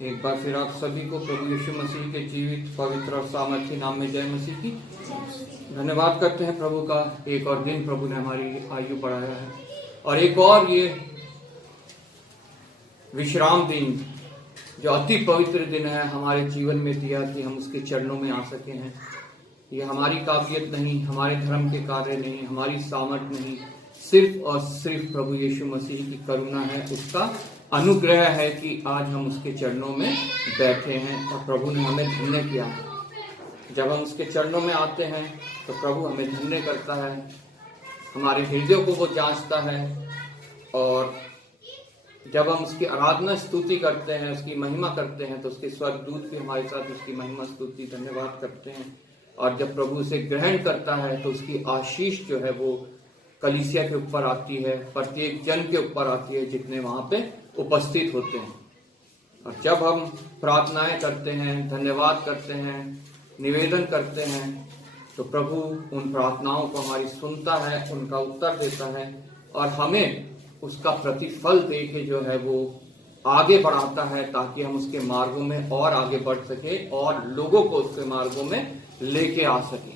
एक बार फिर आप सभी को प्रभु यीशु मसीह के जीवित पवित्र और सामर्थ्य नाम में जय मसीह की। धन्यवाद करते हैं प्रभु का, एक और दिन प्रभु ने हमारी आयु बढ़ाया है और एक और ये विश्राम दिन जो अति पवित्र दिन है हमारे जीवन में दिया कि हम उसके चरणों में आ सके हैं। ये हमारी काबिलियत नहीं, हमारे धर्म के कार्य नहीं, हमारी सामर्थ्य नहीं, सिर्फ और सिर्फ प्रभु यीशु मसीह की करुणा है, उसका अनुग्रह है कि आज हम उसके चरणों में बैठे हैं और प्रभु ने हमें धन्य किया। जब हम उसके चरणों में आते हैं तो प्रभु हमें धन्य करता है, हमारे हृदयों को वो जांचता है और जब हम उसकी आराधना स्तुति करते हैं, उसकी महिमा करते हैं तो उसके स्वर्गदूत भी हमारे साथ उसकी महिमा स्तुति धन्यवाद करते हैं। और जब प्रभु उसे ग्रहण करता है तो उसकी आशीष जो है वो कलीसिया के ऊपर आती है, प्रत्येक जन के ऊपर आती है जितने वहां पे उपस्थित होते हैं। और जब हम प्रार्थनाएं करते हैं, धन्यवाद करते हैं, निवेदन करते हैं तो प्रभु उन प्रार्थनाओं को हमारी सुनता है, उनका उत्तर देता है और हमें उसका प्रतिफल दे के जो है वो आगे बढ़ाता है ताकि हम उसके मार्गों में और आगे बढ़ सके और लोगों को उसके मार्गों में लेके आ सके।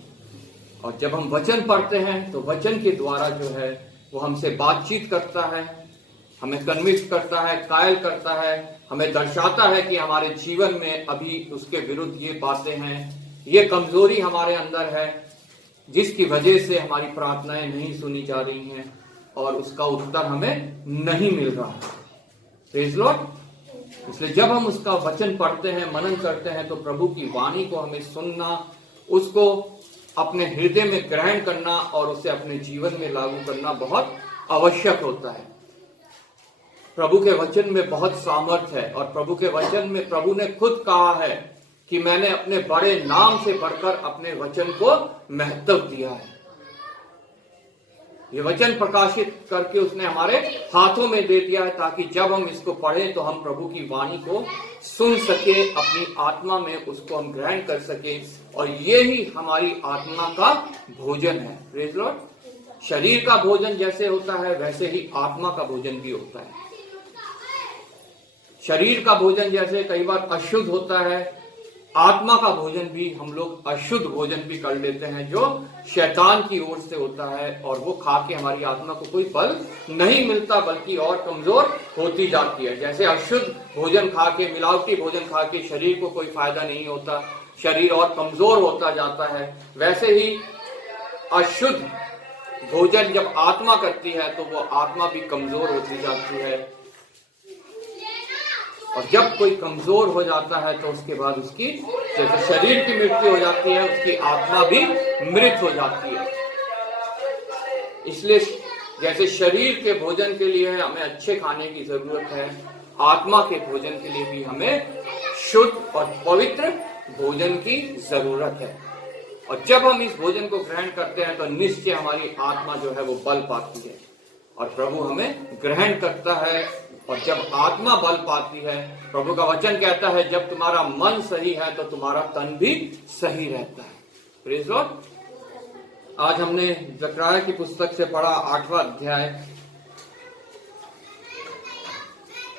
और जब हम वचन पढ़ते हैं तो वचन के द्वारा जो है वो हमसे बातचीत करता है, हमें कन्विंस करता है, कायल करता है, हमें दर्शाता है कि हमारे जीवन में अभी उसके विरुद्ध ये बातें हैं, ये कमजोरी हमारे अंदर है जिसकी वजह से हमारी प्रार्थनाएं नहीं सुनी जा रही हैं और उसका उत्तर हमें नहीं मिल रहा है। Praise Lord. इसलिए जब हम उसका वचन पढ़ते हैं, मनन करते हैं तो प्रभु की वाणी को हमें सुनना, उसको अपने हृदय में ग्रहण करना और उसे अपने जीवन में लागू करना बहुत आवश्यक होता है। प्रभु के वचन में बहुत सामर्थ्य है और प्रभु के वचन में प्रभु ने खुद कहा है कि मैंने अपने बड़े नाम से बढ़कर अपने वचन को महत्व दिया है। ये वचन प्रकाशित करके उसने हमारे हाथों में दे दिया है ताकि जब हम इसको पढ़ें तो हम प्रभु की वाणी को सुन सके, अपनी आत्मा में उसको हम ग्रहण कर सके और ये ही हमारी आत्मा का भोजन है। Praise Lord. शरीर का भोजन जैसे होता है वैसे ही आत्मा का भोजन भी होता है। शरीर का भोजन जैसे कई बार अशुद्ध होता है, आत्मा का भोजन भी हम लोग अशुद्ध भोजन भी कर लेते हैं जो शैतान की ओर से होता है और वो खा के हमारी आत्मा को कोई बल नहीं मिलता बल्कि और कमजोर होती जाती है। जैसे अशुद्ध भोजन खा के, मिलावटी भोजन खा के शरीर को कोई फायदा नहीं होता, शरीर और कमजोर होता जाता है, वैसे ही अशुद्ध भोजन जब आत्मा करती है तो वो आत्मा भी कमजोर होती जाती है और जब कोई कमजोर हो जाता है तो उसके बाद उसकी जैसे शरीर की मृत्यु हो जाती है, उसकी आत्मा भी मृत हो जाती है। इसलिए जैसे शरीर के भोजन के लिए हमें अच्छे खाने की जरूरत है, आत्मा के भोजन के लिए भी हमें शुद्ध और पवित्र भोजन की जरूरत है। और जब हम इस भोजन को ग्रहण करते हैं तो निश्चय हमारी आत्मा जो है वो बल पाती है और प्रभु हमें ग्रहण करता है। और जब आत्मा बल पाती है, प्रभु का वचन कहता है जब तुम्हारा मन सही है तो तुम्हारा तन भी सही रहता है। Praise Lord. आज हमने जकरिया की पुस्तक से पढ़ा 8वां अध्याय,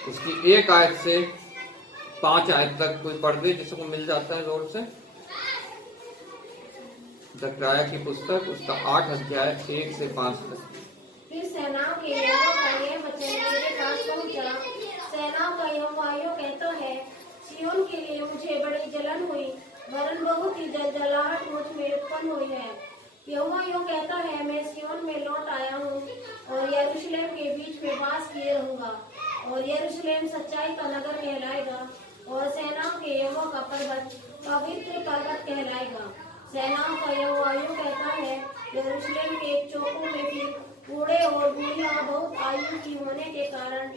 उसकी 1 आयत से 5 आयत तक कोई पढ़ दे जिसको मिल जाता है जोर से। जकरिया की पुस्तक उसका 8 अध्याय 1 से 5 तक। फिर सेनाओं के यहोवा का यह वचन मेरे पास पहुंचा। सेनाओं का यहोवा यूं कहता है, सिय्योन के लिए मुझे बड़ी जलन हुई, वरन बहुत ही जलजलाहट मुझ में उत्पन्न हुई है। यहोवा यूं कहता है, मैं सिय्योन में लौट आया हूँ और यरूशलेम के बीच में वास किए रहूंगा और यरूशलेम सच्चाई का नगर कहलाएगा और सेनाओं के यहोवा का पर्वत पवित्र पर्वत कहलाएगा। सेनाओं का यहोवा यूं कहता है, यरूशलेम के चौकों में भी बूढ़े और बूढ़ियां बहुत आयु की होने के कारण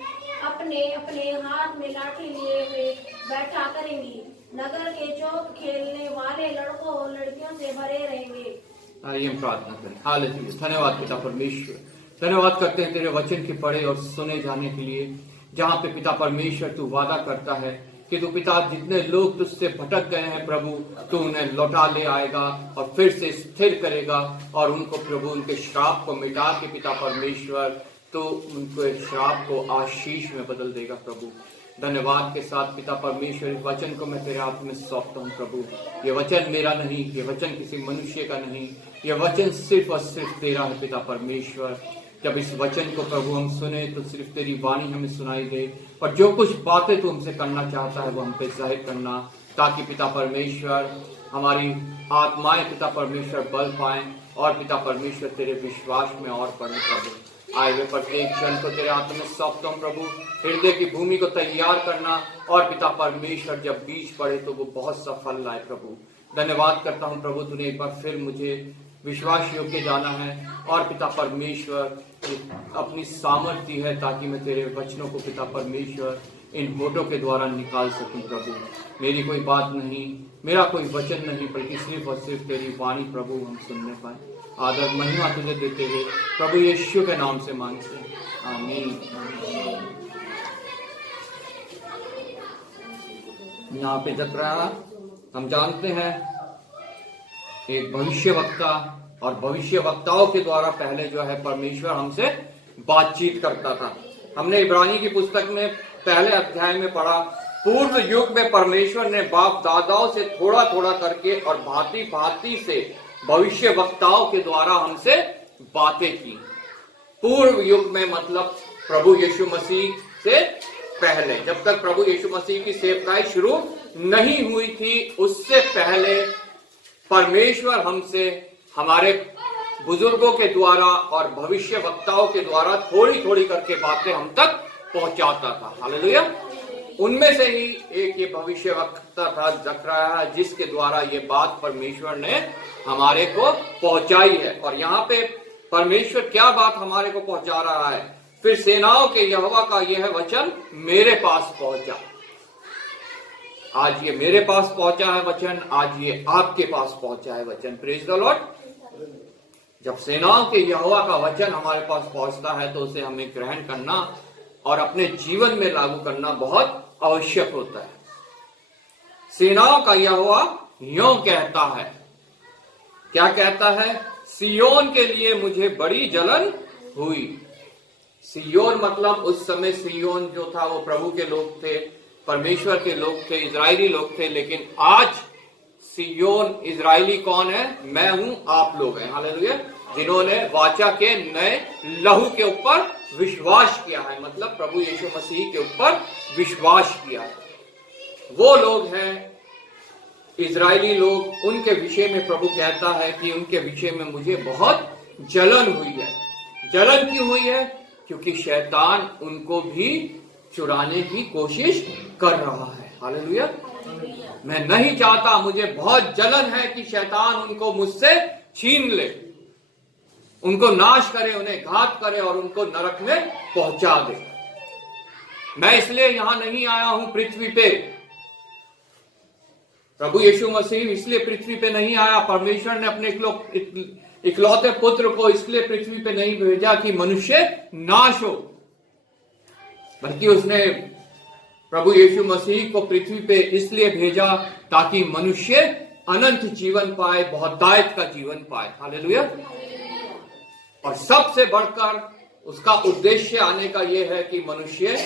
अपने अपने हाथ में लाठी लिए हुए बैठा करेंगी। नगर के चौक खेलने वाले लड़कों और लड़कियों से भरे रहेंगे। आइए हम प्रार्थना करें। हालेलुया। धन्यवाद पिता परमेश्वर, धन्यवाद करते हैं तेरे वचन के पढ़े और सुने जाने के लिए, जहाँ पे पिता परमेश्वर तू वादा करता है कि तू पिता जितने लोग तुझसे भटक गए हैं प्रभु तू उन्हें लौटा ले आएगा और फिर से स्थिर करेगा और उनको प्रभु उनके श्राप को मिटा के पिता परमेश्वर तो उनको श्राप को आशीष में बदल देगा प्रभु। धन्यवाद के साथ पिता परमेश्वर इस वचन को मैं तेरे हाथ में सौंपता हूँ प्रभु। ये वचन मेरा नहीं, ये वचन किसी मनुष्य का नहीं, ये वचन सिर्फ और सिर्फ तेरा है पिता परमेश्वर। जब इस वचन को प्रभु हम सुने तो सिर्फ तेरी वाणी हमें सुनाई दे, और जो कुछ बातें तू हमसे करना चाहता है वो हम पे जाहिर करना, ताकि पिता परमेश्वर हमारी आत्माएं पिता परमेश्वर बल पाएं और पिता परमेश्वर तेरे विश्वास में और बढ़े प्रभु। आए हुए प्रत्येक क्षण को तेरे हाथ में सौंपता हूं प्रभु। हृदय की भूमि को तैयार करना, और पिता परमेश्वर जब बीज पड़े तो वो बहुत सफल लाए प्रभु। धन्यवाद करता हूं प्रभु, तूने एक बार फिर मुझे विश्वास योग्य जाना है, और पिता परमेश्वर अपनी सामर्थ्य है ताकि मैं तेरे वचनों को पिता परमेश्वर इन होठों के द्वारा निकाल सकूं प्रभु। मेरी कोई बात नहीं, मेरा कोई वचन नहीं, बल्कि सिर्फ और सिर्फ तेरी वाणी प्रभु हम सुनने पाए। आदर महिमा तुझे देते हुए प्रभु यीशु के नाम से मांगते हैं, आमीन। यहाँ पे जकरिया हम जानते हैं एक भविष्यवक्ता, और भविष्यवक्ताओं के द्वारा पहले जो है परमेश्वर हमसे बातचीत करता था। हमने इब्रानी की पुस्तक में पहले अध्याय में पढ़ा, पूर्व युग में परमेश्वर ने बाप दादाओं से थोड़ा थोड़ा करके और भांति भांति से भविष्यवक्ताओं के द्वारा हमसे बातें की। पूर्व युग में मतलब प्रभु यीशु मसीह से पहले, जब तक प्रभु यीशु मसीह की सेवकाई शुरू नहीं हुई थी, उससे पहले परमेश्वर हमसे हमारे बुजुर्गों के द्वारा और भविष्यवक्ताओं के द्वारा थोड़ी थोड़ी करके बातें हम तक पहुंचाता था। हालेलुया। उनमें से ही एक ये भविष्यवक्ता था जकरिया, जिसके द्वारा ये बात परमेश्वर ने हमारे को पहुंचाई है। और यहाँ पे परमेश्वर क्या बात हमारे को पहुंचा रहा है, फिर सेनाओं के यहोवा का यह वचन मेरे पास पहुंचा। आज ये मेरे पास पहुंचा है वचन, आज ये आपके पास पहुंचा है वचन। Praise the Lord. जब सेनाओं के यहोवा का वचन हमारे पास पहुंचता है तो उसे हमें ग्रहण करना और अपने जीवन में लागू करना बहुत आवश्यक होता है। सेनाओं का यहोवा यूं कहता है, क्या कहता है? सियोन के लिए मुझे बड़ी जलन हुई। सियोन मतलब उस समय सियोन जो था वो प्रभु के लोग थे, परमेश्वर के लोग थे, इजरायली लोग थे। लेकिन आज सियोन इजरायली कौन है? मैं हूं, आप लोग हैं। हालेलुया। जिन्होंने वाचा के नए लहू के ऊपर विश्वास किया है, मतलब प्रभु यीशु मसीह के ऊपर विश्वास किया है, वो लोग हैं इजरायली लोग। उनके विषय में प्रभु कहता है कि उनके विषय में मुझे बहुत जलन हुई है। जलन क्यों हुई है? क्योंकि शैतान उनको भी चुराने की कोशिश कर रहा है। हालेलुया। मैं नहीं चाहता, मुझे बहुत जलन है कि शैतान उनको मुझसे छीन ले, उनको नाश करे, उन्हें घात करे और उनको नरक में पहुंचा दे। मैं इसलिए यहां नहीं आया हूं पृथ्वी पे, प्रभु यीशु मसीह इसलिए पृथ्वी पे नहीं आया। परमेश्वर ने अपने इकलौते पुत्र को इसलिए पृथ्वी पे नहीं भेजा कि मनुष्य नाश हो, बल्कि उसने प्रभु यीशु मसीह को पृथ्वी पे इसलिए भेजा ताकि मनुष्य अनंत जीवन पाए, बहुतायत का जीवन पाए। हालेलुया। और सबसे बढ़कर उसका उद्देश्य आने का यह है कि मनुष्य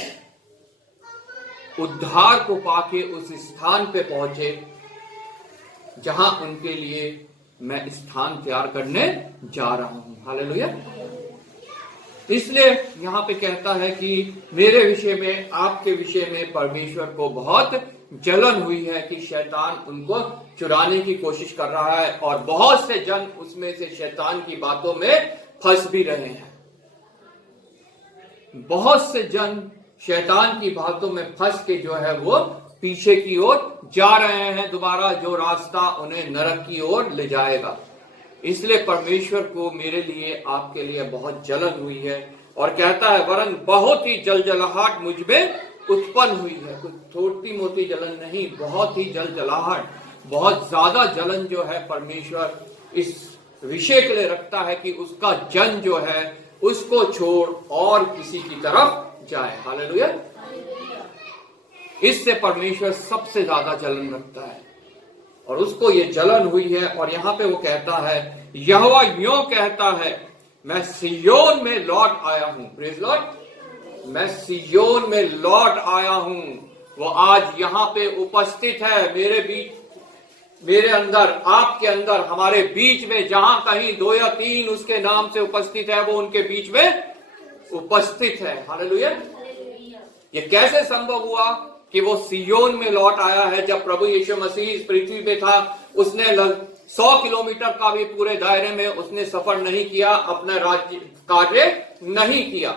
उद्धार को पाके उस स्थान पे पहुंचे जहां उनके लिए मैं स्थान तैयार करने जा रहा हूं। हालेलुया। इसलिए यहां पे कहता है कि मेरे विषय में, आपके विषय में परमेश्वर को बहुत जलन हुई है कि शैतान उनको चुराने की कोशिश कर रहा है, और बहुत से जन उसमें से शैतान की बातों में फंस भी रहे हैं। बहुत से जन शैतान की बातों में फंस के जो है वो पीछे की ओर जा रहे हैं, दोबारा जो रास्ता उन्हें नरक की ओर ले जाएगा। इसलिए परमेश्वर को मेरे लिए, आपके लिए बहुत जलन हुई है, और कहता है वरन बहुत ही जलजलाहट मुझ में उत्पन्न हुई है। कुछ थोड़ी मोटी जलन नहीं, बहुत ही जलजलाहट, बहुत ज्यादा जलन जो है परमेश्वर इस विषय के लिए रखता है कि उसका जन जो है उसको छोड़ और किसी की तरफ जाए। हालेलुया। इससे परमेश्वर सबसे ज्यादा जलन रखता है, और उसको ये जलन हुई है। और यहां पे वो कहता है, यहोवा यूं कहता है, मैं सियोन में लौट आया हूं। Praise Lord. मैं सिय्योन में लौट आया हूं, वो आज यहां पे उपस्थित है मेरे बीच, मेरे अंदर, आपके अंदर, हमारे बीच में। जहां कहीं 2 या 3 उसके नाम से उपस्थित है, वो उनके बीच में उपस्थित है। हालेलुया। ये कैसे संभव हुआ कि वो सिय्योन में लौट आया है? जब प्रभु यीशु मसीह इस पृथ्वी पे था, उसने 100 किलोमीटर का भी पूरे दायरे में उसने सफर नहीं किया, अपना राज्य कार्य नहीं किया।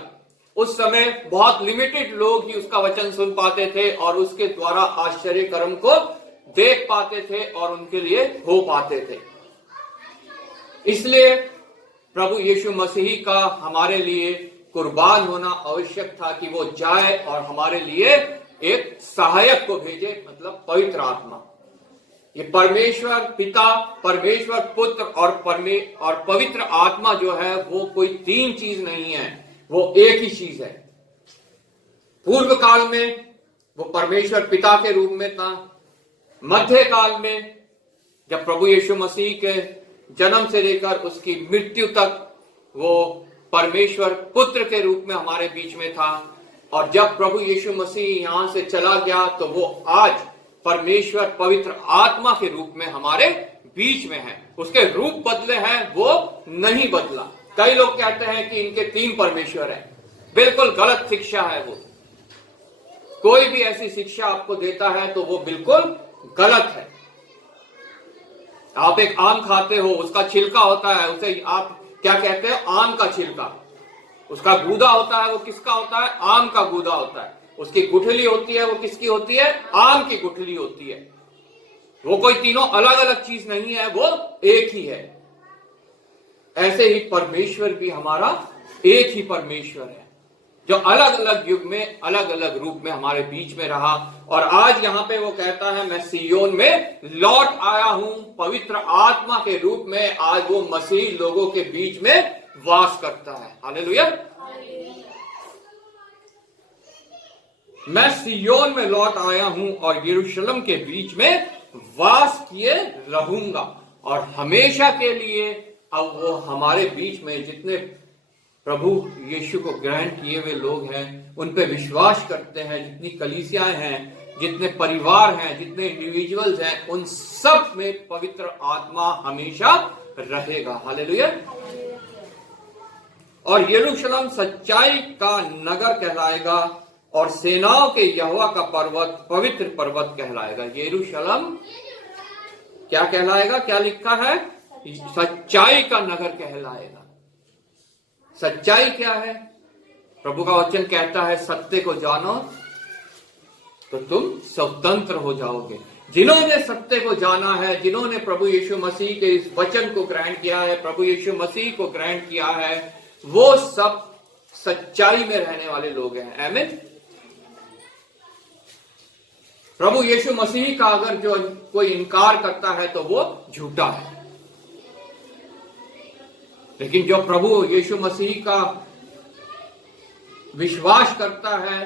उस समय बहुत लिमिटेड लोग ही उसका वचन सुन पाते थे और उसके द्वारा आश्चर्य कर्म को देख पाते थे और उनके लिए हो पाते थे। इसलिए प्रभु यीशु मसीह का हमारे लिए कुर्बान होना आवश्यक था कि वो जाए और हमारे लिए एक सहायक को भेजे, मतलब पवित्र आत्मा। ये परमेश्वर पिता, परमेश्वर पुत्र और पवित्र आत्मा जो है वो कोई 3 चीज नहीं है, वो एक ही चीज है। पूर्व काल में वो परमेश्वर पिता के रूप में था। मध्य काल में जब प्रभु यीशु मसीह के जन्म से लेकर उसकी मृत्यु तक वो परमेश्वर पुत्र के रूप में हमारे बीच में था। और जब प्रभु यीशु मसीह यहां से चला गया तो वो आज परमेश्वर पवित्र आत्मा के रूप में हमारे बीच में है। उसके रूप बदले हैं, वो नहीं बदला। कई लोग कहते हैं कि इनके 3 परमेश्वर हैं। बिल्कुल गलत शिक्षा है वो। कोई भी ऐसी शिक्षा आपको देता है तो वो बिल्कुल गलत है। आप एक आम खाते हो, उसका छिलका होता है, उसे आप क्या कहते हैं? आम का छिलका। उसका गूदा होता है, वो किसका होता है? आम का गूदा होता है। उसकी गुठली होती है, वो किसकी होती है? आम की गुठली होती है। वो कोई तीनों अलग अलग चीज नहीं है, वो एक ही है। ऐसे ही परमेश्वर भी हमारा एक ही परमेश्वर है, जो अलग अलग युग में अलग अलग रूप में हमारे बीच में रहा। और आज यहां पे वो कहता है, मैं सिय्योन में लौट आया हूं पवित्र आत्मा के रूप में। आज वो मसीह लोगों के बीच में वास करता है। हालेलुया। मैं सिय्योन में लौट आया हूं और यरूशलेम के बीच में वास किए रहूंगा। और हमेशा के लिए अब वो हमारे बीच में, जितने प्रभु यीशु को ग्रहण किए हुए लोग हैं, उन पे विश्वास करते हैं, जितनी कलीसियाएं हैं, जितने परिवार हैं, जितने इंडिविजुअल्स हैं, उन सब में पवित्र आत्मा हमेशा रहेगा। हालेलुया। और यरूशलेम सच्चाई का नगर कहलाएगा और सेनाओं के यहोवा का पर्वत पवित्र पर्वत कहलाएगा। यरूशलेम क्या कहलाएगा? क्या लिखा है? सच्चाई का नगर कहलाएगा। सच्चाई क्या है? प्रभु का वचन कहता है, सत्य को जानो तो तुम स्वतंत्र हो जाओगे। जिन्होंने सत्य को जाना है, जिन्होंने प्रभु यीशु मसीह के इस वचन को ग्रहण किया है, प्रभु यीशु मसीह को ग्रहण किया है, वो सब सच्चाई में रहने वाले लोग हैं। आमीन। प्रभु यीशु मसीह का अगर जो कोई इनकार करता है तो वो झूठा है, लेकिन जो प्रभु यीशु मसीह का विश्वास करता है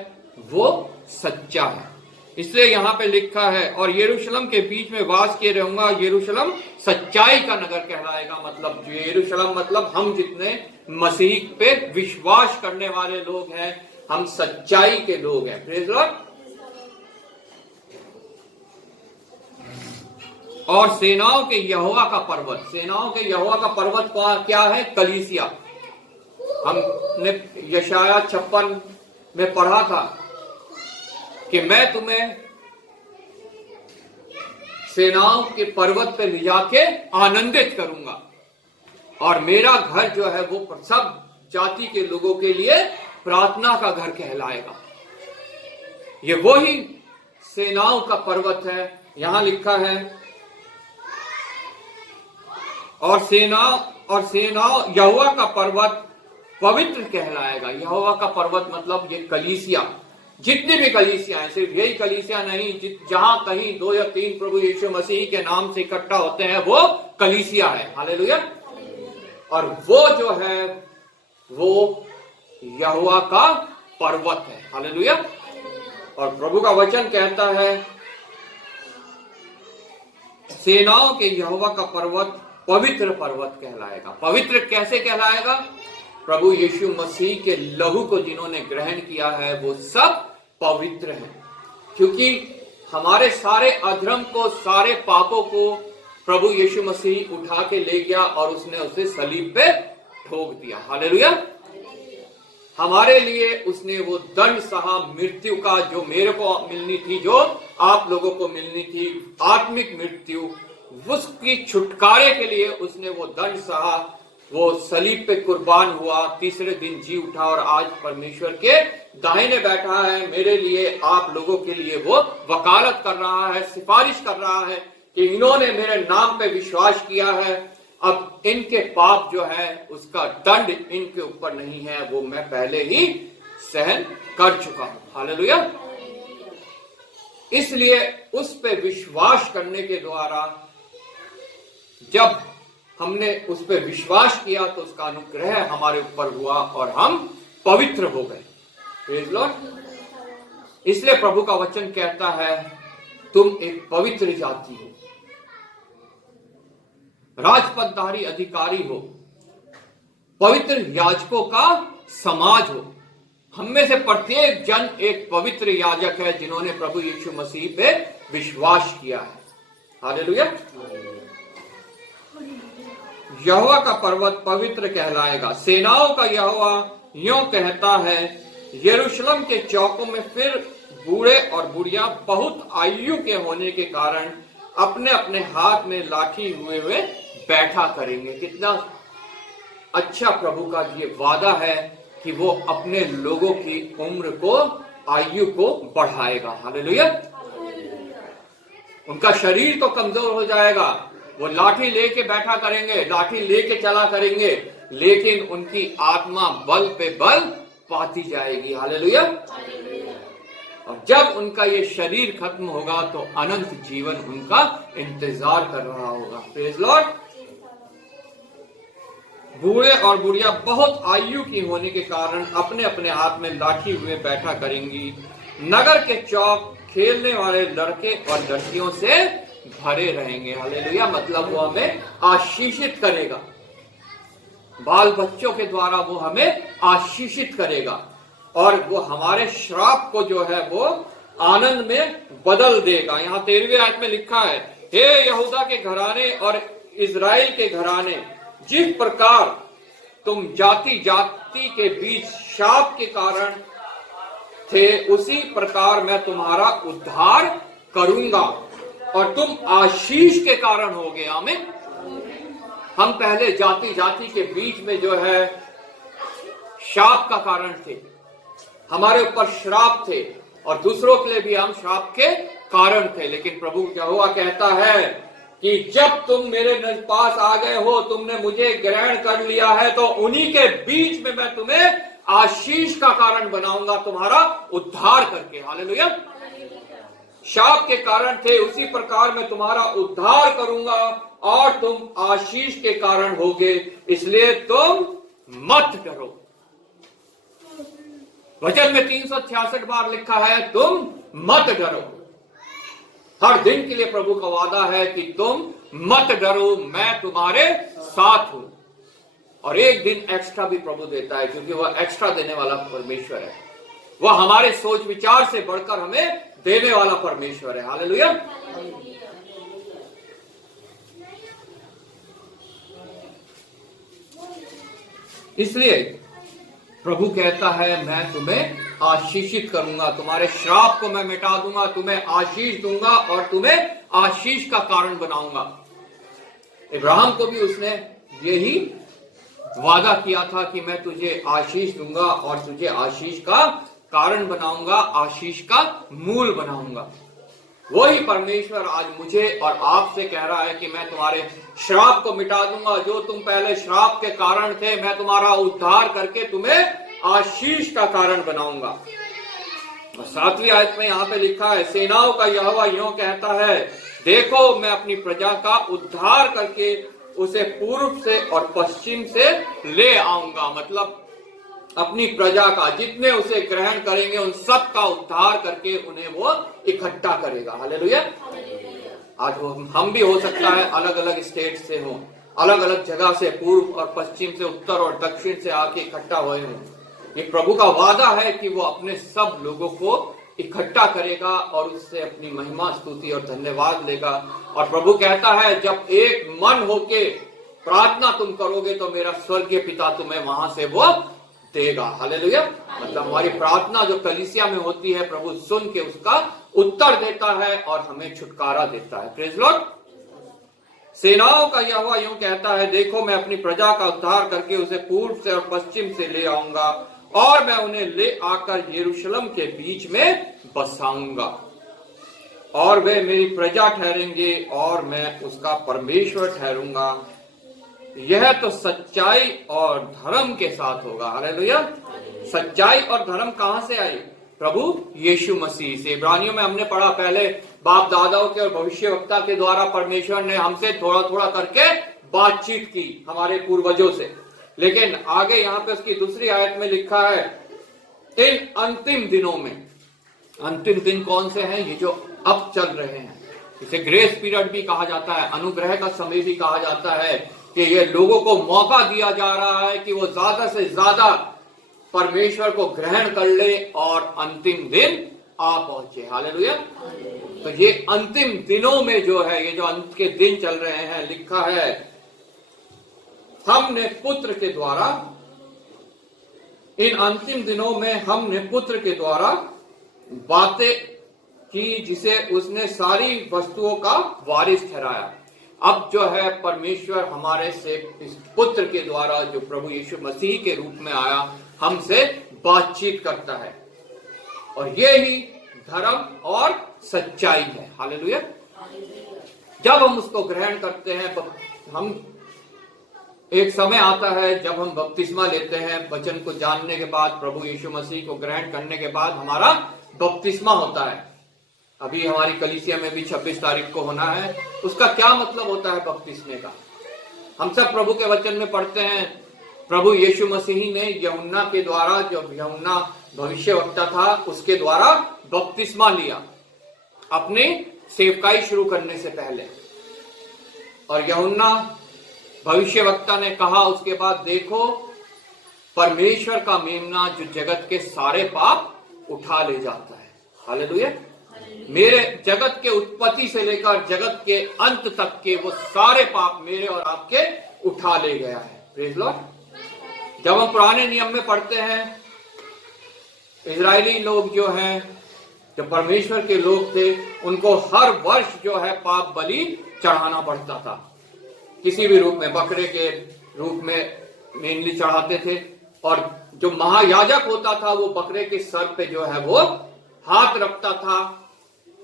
वो सच्चा है। इसलिए यहां पे लिखा है, और यरूशलेम के बीच में वास किए रहूंगा। यरूशलेम सच्चाई का नगर कहलाएगा। मतलब यरूशलेम मतलब हम जितने मसीह पे विश्वास करने वाले लोग हैं, हम सच्चाई के लोग हैं। Praise Lord. और सेनाओं के यहोवा का पर्वत, सेनाओं के यहोवा का पर्वत क्या है? कलीसिया। हमने यशाया 56 में पढ़ा था कि मैं तुम्हें सेनाओं के पर्वत पे ले जाके आनंदित करूंगा और मेरा घर जो है वो सब जाति के लोगों के लिए प्रार्थना का घर कहलाएगा। ये वही सेनाओं का पर्वत है। यहां लिखा है, और सेनाओं यहोवा का पर्वत पवित्र कहलाएगा। यहोवा का पर्वत मतलब ये कलीसिया, जितनी भी कलीसिया है, सिर्फ यही कलीसिया नहीं, जहां कहीं 2 या 3 प्रभु यीशु मसीह के नाम से इकट्ठा होते हैं वो कलीसिया है। हालेलुया। और वो जो है वो यहोवा का पर्वत है। हालेलुया। और प्रभु का वचन कहता है, सेनाओं के यहोवा का पर्वत पवित्र पर्वत कहलाएगा। पवित्र कैसे कहलाएगा? प्रभु यीशु मसीह के लहू को जिन्होंने ग्रहण किया है वो सब पवित्र हैं, क्योंकि हमारे सारे अधर्म को, सारे पापों को प्रभु यीशु मसीह उठा के ले गया और उसने उसे सलीब पे ठोक दिया। हालेलुया। हमारे लिए उसने वो दंड सहा, मृत्यु का, जो मेरे को मिलनी थी, जो आप लोगों को मिलनी थी, आत्मिक मृत्यु, उसकी छुटकारे के लिए उसने वो दंड सहा, वो सलीब पे कुर्बान हुआ, तीसरे दिन जी उठा और आज परमेश्वर के दाहिने बैठा है। मेरे लिए, आप लोगों के लिए वो वकालत कर रहा है, सिफारिश कर रहा है कि इन्होंने मेरे नाम पे विश्वास किया है, अब इनके पाप जो है उसका दंड इनके ऊपर नहीं है, वो मैं पहले ही सहन कर चुका हूं। हालेलुया। इसलिए उस पे विश्वास करने के द्वारा जब हमने उस पे विश्वास किया तो उसका अनुग्रह हमारे ऊपर हुआ और हम पवित्र हो गए। Praise Lord. इसलिए प्रभु का वचन कहता है तुम एक पवित्र जाति हो, राजपदधारी अधिकारी हो, पवित्र याजकों का समाज हो। हम में से प्रत्येक जन एक पवित्र याजक है जिन्होंने प्रभु यीशु मसीह पे विश्वास किया है। हालेलुया। यहोवा का पर्वत पवित्र कहलाएगा। सेनाओं का यहोवा यूं कहता है, यरूशलेम के चौकों में फिर बूढ़े और बुढ़िया बहुत आयु के होने के कारण अपने अपने हाथ में लाठी हुए हुए बैठा करेंगे। कितना अच्छा प्रभु का ये वादा है कि वो अपने लोगों की उम्र को, आयु को बढ़ाएगा। हालेलुया। उनका शरीर तो कमजोर हो जाएगा, वो लाठी लेके बैठा करेंगे, लाठी लेके चला करेंगे, लेकिन उनकी आत्मा बल पे बल पाती जाएगी। हालेलुया। और जब उनका ये शरीर खत्म होगा तो अनंत जीवन उनका इंतजार कर रहा होगा। Praise Lord. बूढ़े और बुढ़िया बहुत आयु की होने के कारण अपने अपने हाथ में लाठी हुए बैठा करेंगी। नगर के चौक खेलने वाले लड़के और लड़कियों से भरे रहेंगे। हालेलुया। मतलब वो हमें आशीषित करेगा, बाल बच्चों के द्वारा वो हमें आशीषित करेगा और वो हमारे श्राप को जो है वो आनंद में बदल देगा। यहाँ 13वीं आयत में लिखा है, हे यहूदा के घराने और इजराइल के घराने, जिस प्रकार तुम जाति जाति के बीच शाप के कारण थे, उसी प्रकार मैं तुम्हारा उद्धार करूंगा और तुम आशीष के कारण होगे। आमीन। हम पहले जाति जाति के बीच में जो है शाप का कारण थे, हमारे ऊपर श्राप थे और दूसरों के लिए भी हम श्राप के कारण थे। लेकिन प्रभु यहोवा कहता है कि जब तुम मेरे पास आ गए हो, तुमने मुझे ग्रहण कर लिया है, तो उन्हीं के बीच में मैं तुम्हें आशीष का कारण बनाऊंगा, तुम्हारा उद्धार करके। हालेलुया। शाप के कारण थे, उसी प्रकार मैं तुम्हारा उद्धार करूंगा और तुम आशीष के कारण होगे, इसलिए तुम मत डरो। वचन में 366 बार लिखा है तुम मत डरो। हर दिन के लिए प्रभु का वादा है कि तुम मत डरो, मैं तुम्हारे साथ हूं। और एक दिन एक्स्ट्रा भी प्रभु देता है, क्योंकि वह एक्स्ट्रा देने वाला परमेश्वर है। वह हमारे सोच विचार से बढ़कर हमें देने वाला परमेश्वर है। हालेलुया। इसलिए प्रभु कहता है मैं तुम्हें आशीषित करूंगा, तुम्हारे श्राप को मैं मिटा दूंगा, तुम्हें आशीष दूंगा और तुम्हें आशीष का कारण बनाऊंगा। इब्राहिम को भी उसने यही वादा किया था कि मैं तुझे आशीष दूंगा और तुझे आशीष का कारण बनाऊंगा, आशीष का मूल बनाऊंगा। वही परमेश्वर आज मुझे और आपसे कह रहा है कि मैं तुम्हारे श्राप को मिटा दूंगा। जो तुम पहले श्राप के कारण थे, मैं तुम्हारा उद्धार करके तुम्हें आशीष का कारण बनाऊंगा। 7वीं आयत में यहाँ पे लिखा है, सेनाओं का यहोवा यूं कहता है, देखो मैं अपनी प्रजा का उद्धार करके उसे पूर्व से और पश्चिम से ले आऊंगा। मतलब अपनी प्रजा का, जितने उसे ग्रहण करेंगे उन सब का उद्धार करके उन्हें वो इकट्ठा करेगा। हालेलुया। आज हम भी हो सकता है अलग अलग स्टेट से हों, अलग अलग जगह से, पूर्व और पश्चिम से, उत्तर और दक्षिण से आके इकट्ठा हुए हैं। ये प्रभु का वादा है कि वो अपने सब लोगों को इकट्ठा करेगा और उससे अपनी महिमा, स्तुति और धन्यवाद लेगा। और प्रभु कहता है जब एक मन होके प्रार्थना तुम करोगे तो मेरा स्वर्गीय पिता तुम्हें वहां से वो देगा। हालेलुया। मतलब हमारी प्रार्थना जो कलीसिया में होती है, प्रभु सुन के उसका उत्तर देता है और हमें छुटकारा देता है। Praise Lord. सेनाओं का यहोवा यूं कहता है, देखो मैं अपनी प्रजा का उद्धार करके उसे पूर्व से और पश्चिम से ले आऊंगा और मैं उन्हें ले आकर यरूशलेम के बीच में बसाऊंगा और वे मेरी प्रजा ठहरेंगे और मैं उसका परमेश्वर ठहरूंगा। यह तो सच्चाई और धर्म के साथ होगा। हालेलुया। सच्चाई और धर्म कहां से आई? प्रभु यीशु मसीह से। इब्रानियों में हमने पढ़ा, पहले बाप दादाओं के और भविष्यवक्ता के द्वारा परमेश्वर ने हमसे थोड़ा थोड़ा करके बातचीत की, हमारे पूर्वजों से। लेकिन आगे यहां पे उसकी दूसरी आयत में लिखा है, इन अंतिम दिनों में। अंतिम दिन कौन से हैं? ये जो अब चल रहे हैं। इसे ग्रेस पीरियड भी कहा जाता है, अनुग्रह का समय भी कहा जाता है, कि ये लोगों को मौका दिया जा रहा है कि वो ज्यादा से ज्यादा परमेश्वर को ग्रहण कर ले और अंतिम दिन आ पहुंचे। हालेलुया। तो ये अंतिम दिनों में जो है, ये जो अंत के दिन चल रहे हैं, लिखा है हमने पुत्र के द्वारा, इन अंतिम दिनों में हमने पुत्र के द्वारा बातें की जिसे उसने सारी वस्तुओं का वारिस ठहराया। अब जो है परमेश्वर हमारे से इस पुत्र के द्वारा, जो प्रभु यीशु मसीह के रूप में आया, हमसे बातचीत करता है और ये ही धर्म और सच्चाई है। हालेलुया। जब हम उसको ग्रहण करते हैं, हम एक समय आता है जब हम बपतिस्मा लेते हैं, वचन को जानने के बाद, प्रभु यीशु मसीह को ग्रहण करने के बाद हमारा बपतिस्मा होता है। अभी हमारी कलीसिया में भी 26 तारीख को होना है। उसका क्या मतलब होता है बपतिस्मे का? हम सब प्रभु के वचन में पढ़ते हैं, प्रभु यीशु मसीह ने यूहन्ना के द्वारा, जो यूहन्ना भविष्यवक्ता था, उसके द्वारा बपतिस्मा लिया अपने सेवकाई शुरू करने से पहले। और यूहन्ना भविष्यवक्ता ने कहा उसके बाद, देखो परमेश्वर का मेमना जो जगत के सारे पाप उठा ले जाता है। हालेलुया। मेरे जगत के उत्पत्ति से लेकर जगत के अंत तक के वो सारे पाप मेरे और आपके उठा ले गया है। Praise Lord. जब हम पुराने नियम में पढ़ते हैं, इजरायली लोग जो हैं, जो परमेश्वर के लोग थे, उनको हर वर्ष जो है पाप बलि चढ़ाना पड़ता था। किसी भी रूप में, बकरे के रूप में मेनली चढ़ाते थे। और जो महायाजक होता था वो बकरे के सर पे जो है वो हाथ रखता था,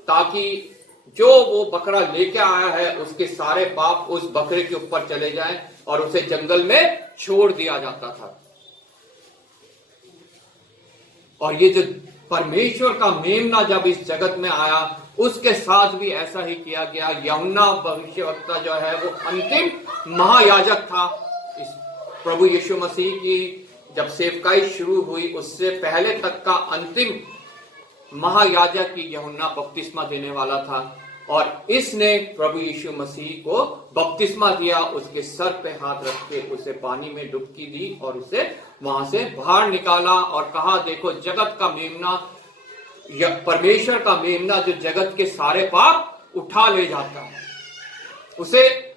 ताकि जो वो बकरा लेके आया है उसके सारे पाप उस बकरे के ऊपर चले जाएं और उसे जंगल में छोड़ दिया जाता था। और ये जो परमेश्वर का मेमना जब इस जगत में आया, उसके साथ भी ऐसा ही किया गया। यूहन्ना भविष्यवक्ता जो है वो अंतिम महायाजक था। इस प्रभु यीशु मसीह की जब सेवकाई शुरू हुई, उससे पहले तक का अंतिम महायाजक की यूहन्ना बपतिस्मा देने वाला था। और इसने प्रभु यीशु मसीह को बपतिस्मा दिया, उसके सर पे हाथ रख के उसे पानी में डुबकी दी और उसे वहां से बाहर निकाला और कहा, देखो जगत का मेमना, परमेश्वर का मेमना जो जगत के सारे पाप उठा ले जाता है। उसे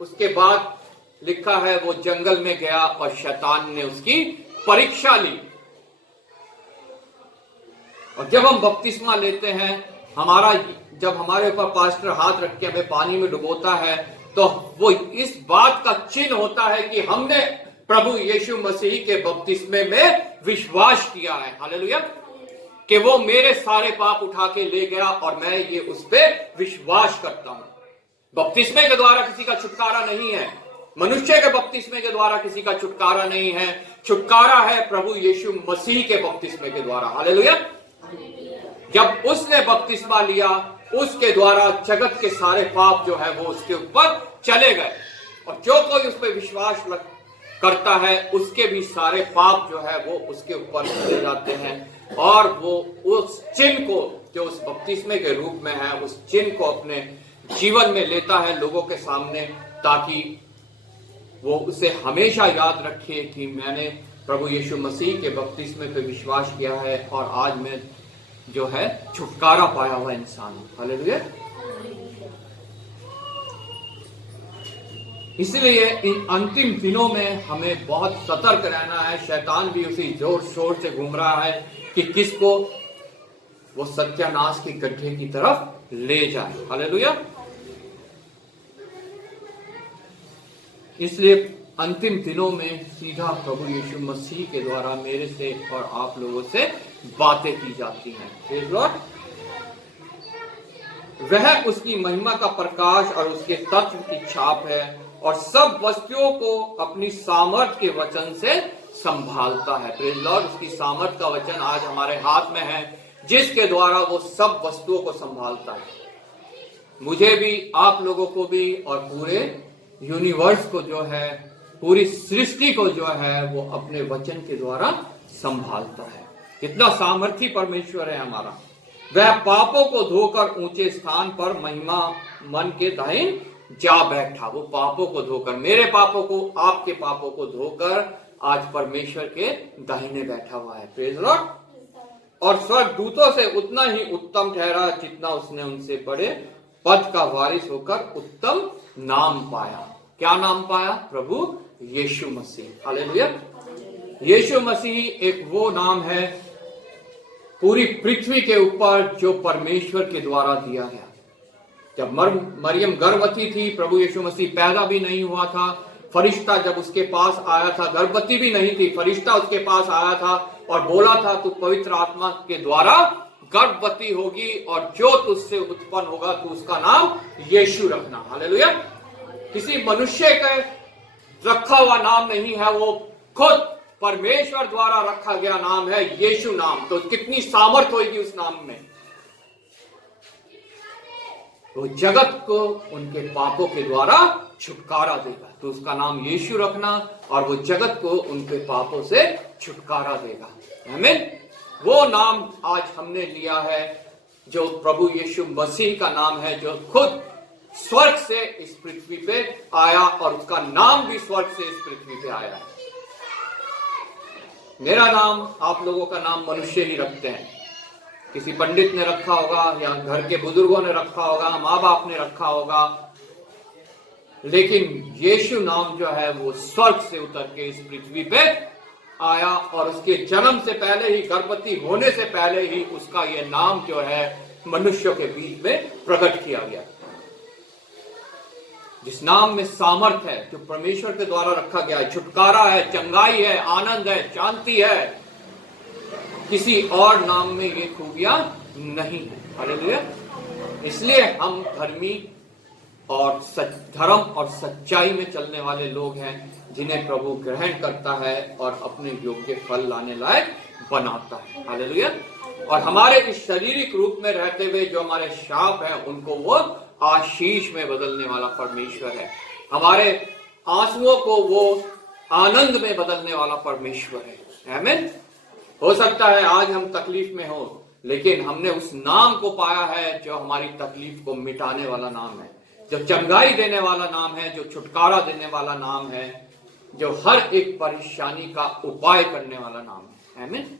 उसके बाद लिखा है वो जंगल में गया और शैतान ने उसकी परीक्षा ली। और जब हम बपतिस्मा लेते हैं, जब हमारे ऊपर पास्टर हाथ रख के हमें पानी में डुबोता है, तो वो इस बात का चिन्ह होता है कि हमने प्रभु यीशु मसीह के बपतिस्मे में विश्वास किया है। हालेलुया। कि वो मेरे सारे पाप उठा के ले गया और मैं ये उस पर विश्वास करता हूं। बपतिस्मे के द्वारा किसी का छुटकारा नहीं है, मनुष्य के बपतिस्मे के द्वारा किसी का छुटकारा नहीं है। छुटकारा है प्रभु यीशु मसीह के बपतिस्मे के द्वारा। हालेलुया। जब उसने बपतिस्मा लिया, उसके द्वारा जगत के सारे पाप जो है वो उसके ऊपर चले गए। और जो कोई उस पर विश्वास करता है, उसके भी सारे पाप जो है वो उसके ऊपर चले जाते हैं। और वो उस चिन्ह को, जो उस बपतिस्मे के रूप में है, उस चिन्ह को अपने जीवन में लेता है लोगों के सामने, ताकि वो उसे हमेशा याद रखे कि मैंने प्रभु यीशु मसीह के बपतिस्मे पे विश्वास किया है और आज मैं जो है छुटकारा पाया हुआ इंसान हूं। हालेलुया। इसलिए इन अंतिम दिनों में हमें बहुत सतर्क रहना है। शैतान भी उसी जोर शोर से घूम रहा है कि किसको वो सत्यानाश के गड्ढे की तरफ ले जाए। हालेलुया। इसलिए अंतिम दिनों में सीधा प्रभु यीशु मसीह के द्वारा मेरे से और आप लोगों से बातें की जाती हैं। Praise Lord. वह उसकी महिमा का प्रकाश और उसके तत्व की छाप है और सब वस्तुओं को अपनी सामर्थ के वचन से संभालता है। Praise Lord. उसकी सामर्थ का वचन आज हमारे हाथ में है, जिसके द्वारा वो सब वस्तुओं को संभालता है। मुझे भी, आप लोगों को भी और पूरे यूनिवर्स को जो है, पूरी सृष्टि को जो है वो अपने वचन के द्वारा संभालता है। कितना सामर्थी परमेश्वर है हमारा। वह पापों को धोकर ऊंचे स्थान पर महिमा मन के दाहिने जा बैठा। वो पापों को धोकर, मेरे पापों को, आपके पापों को धोकर आज परमेश्वर के दाहिने बैठा हुआ है। Praise Lord. और स्वर्गदूतों से उतना ही उत्तम ठहरा जितना उसने उनसे बड़े पद का वारिस होकर उत्तम नाम पाया। क्या नाम पाया? प्रभु यीशु मसीह। हालेलुया। यीशु मसीह एक वो नाम है पूरी पृथ्वी के ऊपर जो परमेश्वर के द्वारा दिया गया। जब मरियम गर्भवती थी, प्रभु यीशु मसीह पैदा भी नहीं हुआ था। फरिश्ता जब उसके पास आया था, गर्भवती भी नहीं थी, फरिश्ता उसके पास आया था और बोला था तू पवित्र आत्मा के द्वारा गर्भवती होगी और जो तुझसे उत्पन्न होगा तू उसका नाम यीशु रखना। हालेलुया। किसी मनुष्य का रखा हुआ नाम नहीं है, वो खुद परमेश्वर द्वारा रखा गया नाम है यीशु नाम। तो कितनी सामर्थ होगी उस नाम में। वो जगत को उनके पापों के द्वारा छुटकारा देगा। तो उसका नाम यीशु रखना और वो जगत को उनके पापों से छुटकारा देगा। आमीन। वो नाम आज हमने लिया है जो प्रभु यीशु मसीह का नाम है, जो खुद स्वर्ग से इस पृथ्वी पे आया और उसका नाम भी स्वर्ग से इस पृथ्वी पे आया है। मेरा नाम, आप लोगों का नाम मनुष्य ही रखते हैं। किसी पंडित ने रखा होगा या घर के बुजुर्गों ने रखा होगा, माँ बाप ने रखा होगा, लेकिन यीशु नाम जो है वो स्वर्ग से उतर के इस पृथ्वी पे आया और उसके जन्म से पहले ही, गर्भवती होने से पहले ही उसका ये नाम जो है मनुष्यों के बीच में प्रकट किया गया। जिस नाम में सामर्थ है, जो परमेश्वर के द्वारा रखा गया है, छुटकारा है, चंगाई है, आनंद है, शांति है, किसी और नाम में ये खूबियां नहीं है। हालेलुया। इसलिए हम धर्मी और धर्म और सच्चाई में चलने वाले लोग हैं, जिन्हें प्रभु ग्रहण करता है और अपने योग्य फल लाने लायक बनाता है। हालेलुया। और हमारे इस शारीरिक रूप में रहते हुए जो हमारे शाप हैं, उनको वो आशीष में बदलने वाला परमेश्वर है। हमारे आंसुओं को वो आनंद में बदलने वाला परमेश्वर है। आमीन। हो सकता है आज हम तकलीफ में हो, लेकिन हमने उस नाम को पाया है जो हमारी तकलीफ को मिटाने वाला नाम है, जो चंगाई देने वाला नाम है, जो छुटकारा देने वाला नाम है, जो हर एक परेशानी का उपाय करने वाला नाम है। आमीन।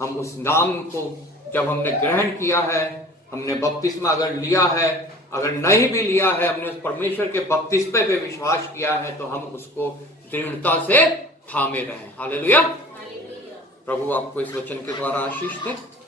हम उस नाम को जब हमने ग्रहण किया है, हमने बपतिस्मा अगर लिया है, अगर नहीं भी लिया है, हमने उस परमेश्वर के बपतिस्मे पे विश्वास किया है, तो हम उसको दृढ़ता से थामे रहें। हालेलुया। प्रभु आपको इस वचन के द्वारा आशीष दे।